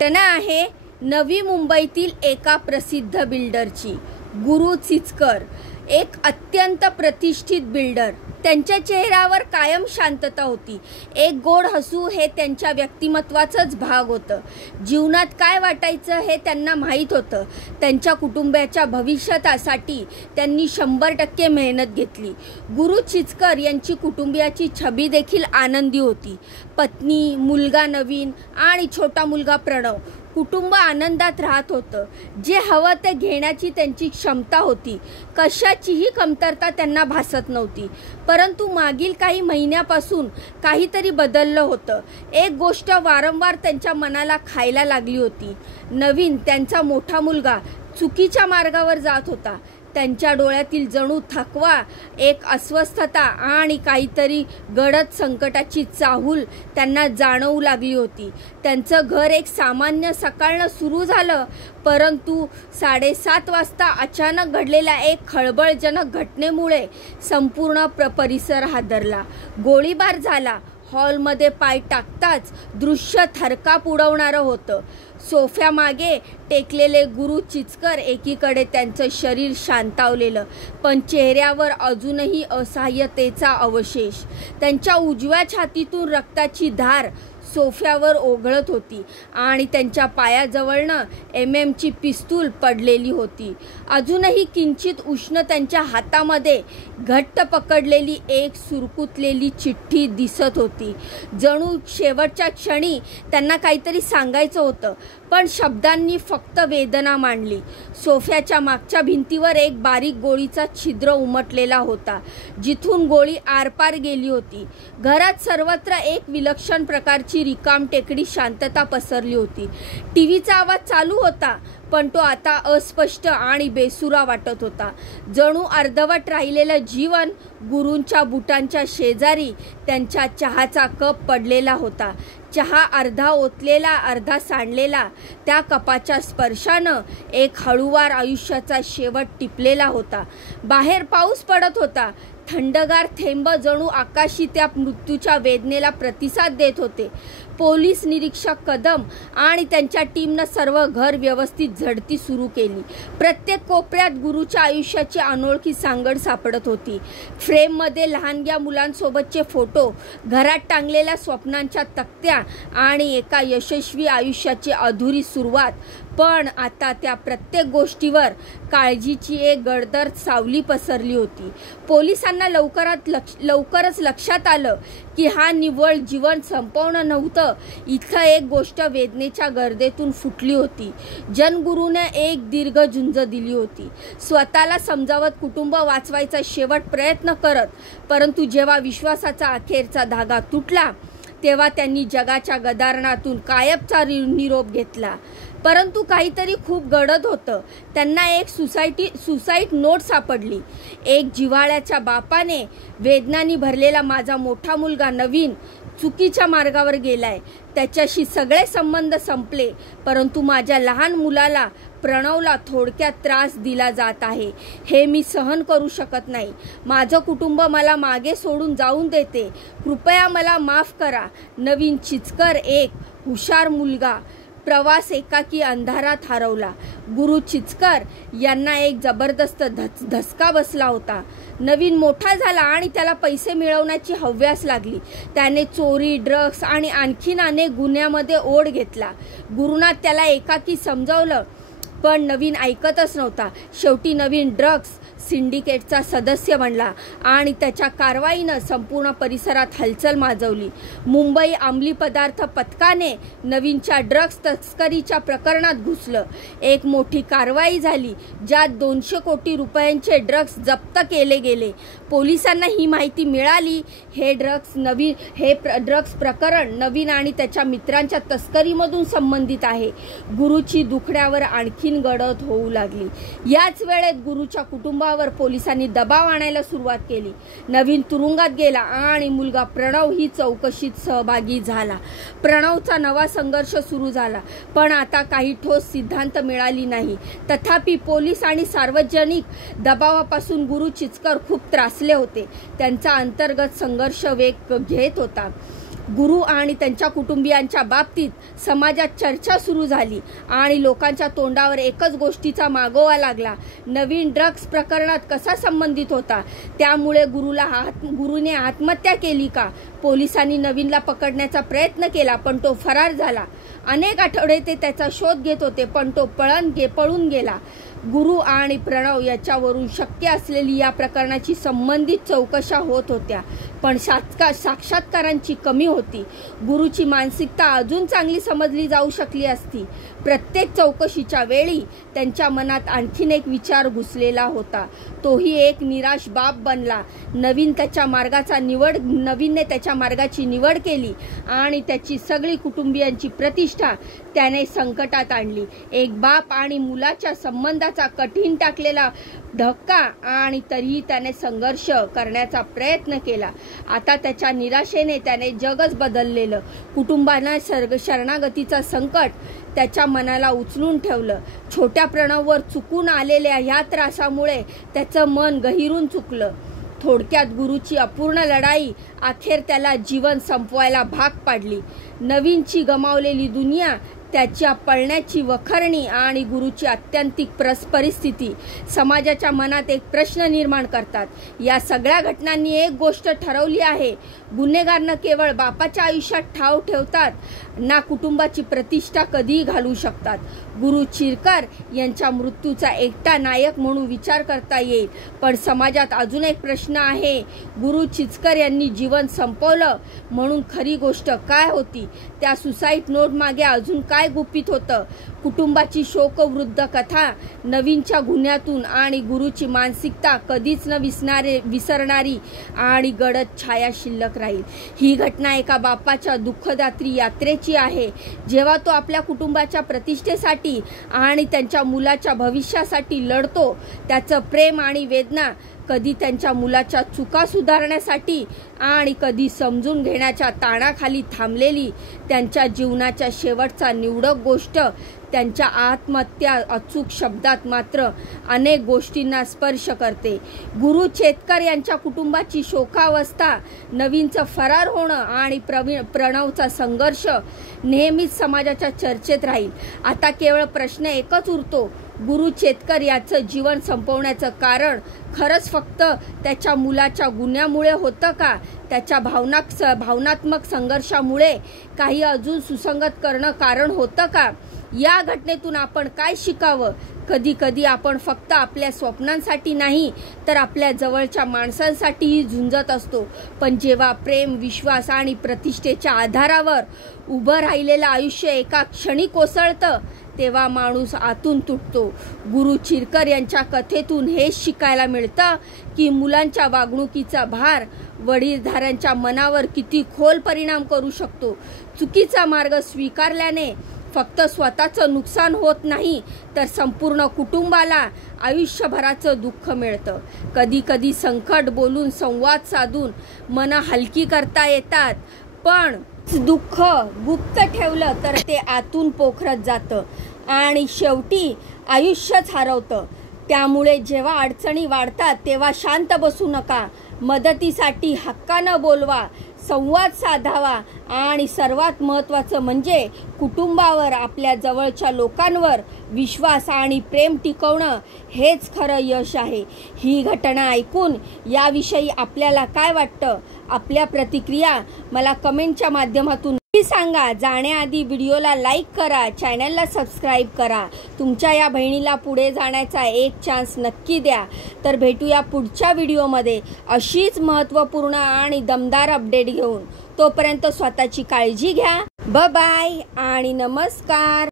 घटना आहे नवी मुंबईतील एका प्रसिद्ध बिल्डरची। गुरु चिचकर एक अत्यंत प्रतिष्ठित बिल्डर। त्यांच्या चेहऱ्यावर कायम शांतता होती। एक गोड हसू हे त्यांच्या व्यक्तिमत्वाचाच भाग होतं। जीवनात काय वाटायचं हे त्यांना माहीत होतं। त्यांच्या कुटुंबाच्या भविष्यासाठी त्यांनी 100% मेहनत घेतली। गुरु चिचकर यांची कुटुंबियाची छबी देखील आनंदी होती। पत्नी, मुलगा नवीन आणि छोटा मुलगा प्रणव। कुटुंब आनंदात राहत होतं। जे हवं ते घेण्याची त्यांची क्षमता होती। कशाचीही कमतरता त्यांना भासत नव्हती। परंतु मागील काही महिन्यापासून काहीतरी बदललं होतं। एक गोष्ट वारंवार त्यांच्या मनाला खायला लागली होती। नवीन, त्यांचा मोठा मुलगा चुकीच्या मार्गावर जात होता। त्यांच्या डोळ्यातील जणू थकवा, एक अस्वस्थता आणि काहीतरी गडद संकटाची चाहूल त्यांना जाणवू लागली होती। त्यांचं घर एक सामान्य सकाळनं सुरू झालं, परंतु 7:30 वाजता अचानक घडलेल्या एक खळबळजनक घटनेमुळे संपूर्ण परिसर हादरला। गोळीबार झाला। हॉलमध्ये पाय टाकताच दृश्य थरकाप उडवणारं होतं। सोफ्यामागे टेकलेले गुरु चिचकर एकीकडे त्यांचं शरीर शांतावलेलं, पण चेहऱ्यावर अजूनही असहाय्यतेचा अवशेष। त्यांच्या उजव्या छातीतून रक्ताची धार सोफ्यावर ओघळत होती आणि त्यांच्या पायाजवळनं MM ची पिस्तूल पडलेली होती। अजूनही किंचित उष्ण त्यांच्या हातामध्ये घट्ट पकडलेली एक सुरकुतलेली चिठ्ठी दिसत होती। जणू शेवटच्या क्षणी त्यांना काहीतरी सांगायचं होतं, पण शब्दांनी फक्त वेदना मांडली। सोफ्याच्या मागच्या भिंतीवर एक बारीक गोळीचा छिद्र उमटलेला होता, जिथून गोळी आरपार गेली होती। घरात सर्वत्र एक विलक्षण प्रकारची रिकाम टेकडी शांतता पसरली होती। टीव्हीचा आवाज चालू होता, पण तो आता अस्पष्ट आणि बेसुरा वाटत होता। जणू अर्धवट राहिलेलं जीवन। गुरूंच्या बुटांच्या शेजारी त्यांच्या चहाचा कप पडलेला होता। चहा अर्धा ओतलेला, अर्धा सांडलेला। त्या कपाच्या स्पर्शानं एक हळूवार आयुष्याचा शेवट टिपलेला होता। बाहेर पाऊस पडत होता। थंडगार थेंब जणू आकाशी त्या मृत्यूच्या वेदनेला प्रतिसाद देत होते। पोलीस निरीक्षक कदम आणि त्यांच्या टीमनं सर्व घर व्यवस्थित झडती सुरू केली। प्रत्येक कोपऱ्यात गुरूच्या आयुष्याची अनोळखी सांगड सापडत होती। फ्रेममध्ये लहानग्या मुलांसोबतचे फोटो, घरात टांगलेल्या स्वप्नांच्या तक्त्या आणि एका यशस्वी आयुष्याची अधुरी सुरुवात। पण आता त्या प्रत्येक गोष्टीवर काळजीची एक गडद सावली पसरली होती। पोलिसांना लवकरच लक्षात आलं की हा निव्वळ जीवन संपवणं नव्हतं। इथं एक गोष्ट वेदनेच्या गर्देतून फुटली होती। जनगुरूने एक दीर्घ झुंज दिली होती, स्वतःला समजावत, कुटुंब वाचवायचा शेवट प्रयत्न करत। परंतु जेव्हा विश्वासाचा अखेरचा धागा तुटला, तेव्हा त्यांनी जगाच्या गदारणातून कायमचा निरोप घेतला। परंतु काहीतरी खूप गडद होतं। त्यांना एक सुसाईड नोट सापडली। एक जिव्हाळ्याच्या बापाने, वेदनांनी भरलेला माझा मोठा मुलगा नवीन चुकीच्या मार्गावर गेलाय। त्याच्याशी सगळे संबंध संपले, परंतु माझ्या लहान मुलाला, प्रणवला थोडक्यात त्रास दिला जात आहे। हे मी सहन करू शकत नाही। माझं कुटुंब मला मागे सोडून जाऊन देते। कृपया मला माफ करा। नवीन चिचकर, एक हुशार मुलगा, प्रवास एकाकी अंधारात हरवला। गुरु चिचकर यांना एक जबरदस्त धसका बसला होता। नवीन मोठा झाला आणि त्याला पैसे मिळवण्याची हव्यास लागली। त्याने चोरी, ड्रग्ज आणि आणखीन अनेक गुन्ह्यामध्ये ओढ घेतला। गुरुना त्याला एकाकी समजावलं, पण नवीन ऐकतच नव्हता। शेवटी नवीन ड्रग्ज सिंडिकेटचा सदस्य बनला आणि त्याच्या कारवाईनं संपूर्ण परिसरात हलचल माजवली। मुंबई अंमली पदार्थ पथकाने नवीनच्या ड्रग्ज तस्करीच्या प्रकरणात घुसलं। एक मोठी कारवाई झाली, ज्यात 200 कोटी रुपयांचे ड्रग्ज जप्त केले गेले। पोलिसांना ही माहिती मिळाली। हे ड्रग्ज प्रकरण नवीन आणि त्याच्या मित्रांच्या तस्करीमधून संबंधित आहे। गुरुची दुखण्यावर आणखीन गडद होऊ लागली। याच वेळेत गुरुच्या कुटुंबावर पोलिसांनी दबाव आणायला सुरुवात केली। नवीन तुरुंगात गेला आणि मुलगा प्रणव ही चौकशीत सहभागी झाला। प्रणवचा नवा संघर्ष सुरू झाला, पण आता काही ठोस सिद्धांत मिळाली नाही। तथापि पोलीस आणि सार्वजनिक दबावापासून गुरु चिचकर खूप त्रासले होते। त्यांचा अंतर्गत संघर्ष वेग घेत होता। गुरु आणि त्यांच्या कुटुंबियांच्या बाबतीत समाजात चर्चा सुरू झाली आणि लोकांच्या तोंडावर एकच गोष्टीचा मागोवा लागला, नवीन ड्रग्ज प्रकरणात कसा संबंधित होता, त्यामुळे गुरुने आत्महत्या केली का? पोलिसांनी नवीनला पकडण्याचा प्रयत्न केला पण तो फरार झाला. अनेक आठवडे ते त्याचा शोध घेत होते पण तो पळून गेला. गुरु आणि प्रणव याच्यावरून शक्य असलेली या प्रकरणाची संबंधित चौकशा होत होत्या पण साक्षात्कारांची कमी होती. गुरुची मानसिकता अजून चांगली समजली जाऊ शकली असती. प्रत्येक चौकशीच्या वेळी त्यांच्या मनात आणखीन एक विचार घुसलेला होता, तोही एक निराश बाप बनला. नवीनने त्याच्या मार्गाची निवड केली आणि त्याची सगळी कुटुंबियांची प्रतिष्ठा त्याने संकटात आणली. एक बाप आणि मुलाच्या संबंधाचा कठीण टाकलेला धक्का आणि तरीही त्याने संघर्ष करण्याचा प्रयत्न केला. आता त्याच्या निराशेने त्याने जगच बदललेलं. कुटुंबांना शरणागतीचा संकट त्याच्या मनाला उचलून ठेवलं. छोट्या प्रणववर चुकून आलेल्या ह्या त्रासामुळे त्याचं मन गहिरून चुकलं. थोडक्यात गुरुची अपूर्ण लढाई अखेर त्याला जीवन संपवायला भाग पाडली. नवीनची गमावलेली दुनिया, त्याच्या पळण्याची वखरणी आणि गुरुची आत्यंतिक परिस्थिती समाजाच्या मनात एक प्रश्न निर्माण करतात. या सगळ्या घटनांनी एक गोष्ट ठरवली आहे, गुन्हेगार न केवळ बापाच्या आयुष्यात ठाव ठेवतात ना कुटुंबाची प्रतिष्ठा कधीही घालू शकतात. गुरु चिरकर यांच्या मृत्यूचा एकटा नायक म्हणून विचार करता येईल पण समाजात अजून एक प्रश्न आहे, गुरु चिरकर यांनी जीवन संपवलं म्हणून खरी गोष्ट काय होती? त्या सुसाईड नोट मागे अजून काय गुपित होतं? कुटुंबाची शोकवृद्ध कथा, नवीनच्या गुन्ह्यातून आणि गुरुची मानसिकता कधीच न विसरणारी आणि गडद छाया शिल्लक राहील. ही घटना एका बापाच्या दुःखदात्री यात्रेची आहे. जेव्हा तो आपल्या कुटुंबाच्या प्रतिष्ठेसाठी आणि त्यांच्या मुलाच्या भविष्यासाठी लढतो, त्याचं प्रेम आणि वेदना कधी त्यांच्या मुलाच्या चुका सुधारण्यासाठी आणि कधी समजून घेण्याच्या ताणाखाली थांबलेली त्यांच्या जीवनाच्या शेवटचा निवडक गोष्ट त्यांच्या आत्महत्या अचूक शब्दात मात्र अनेक गोष्टींना स्पर्श करते. गुरु चिरकर यांच्या कुटुंबाची शोकावस्था, नवीनचं फरार होणं आणि प्रणवचा संघर्ष नेहमीच समाजाच्या चर्चेत राहील. आता केवळ प्रश्न एकच उरतो, गुरु चिरकर याचं जीवन संपवण्याचं कारण खरंच फक्त त्याच्या मुलाच्या गुन्ह्यामुळे होतं का? त्याच्या भावनात्मक संघर्षामुळे काही अजून सुसंगत करणं कारण होतं का? या घटनेतून आपण काय शिकावं? कधी कधी आपण फक्त आपल्या स्वप्नांसाठी नाही तर आपल्या जवळच्या माणसांसाठीही झुंजत असतो, पण जेव्हा प्रेम, विश्वास आणि प्रतिष्ठेच्या आधारावर उभं राहिलेलं आयुष्य एका क्षणी कोसळतं तेव्हा माणूस आतून तुटतो. गुरु चिरकर यांच्या कथेतून हेच शिकायला मिळतं की मुलांच्या वागणुकीचा भार वडीलधाऱ्यांच्या मनावर किती खोल परिणाम करू शकतो. चुकीचा मार्ग स्वीकारल्याने फक्त स्वतःचं नुकसान होत नाही तर संपूर्ण कुटुंबाला आयुष्यभराचं दुःख मिळतं. कधी कधी संकट बोलून, संवाद साधून मन हलकी करता येतात पण दुःख गुप्त ठेवलं तर ते आतून पोखरत जातं आणि शेवटी आयुष्यच हरवतं. त्यामुळे जेव्हा अडचणी वाढतात तेव्हा शांत बसू नका. मदतीसाठी हक्कानं बोलवा, संवाद साधावा आणि सर्वात महत्त्वाचं म्हणजे कुटुंबावर, आपल्या जवळच्या लोकांवर विश्वास आणि प्रेम टिकवणं हेच खरं यश आहे. ही घटना ऐकून याविषयी आपल्याला काय वाटतं? आपल्या प्रतिक्रिया मला कमेंटच्या माध्यमातून सांगा. जाण्याआधी व्हिडिओला लाईक करा, चॅनलला सबस्क्राईब करा. तुमच्या या बहिणीला पुढे जाण्याचा एक चान्स नक्की द्या. तर भेटूया पुढच्या व्हिडिओमध्ये अशीच महत्त्वपूर्ण आणि दमदार अपडेट घेऊन. तोपर्यंत स्वतःची काळजी घ्या. बाय आणि नमस्कार.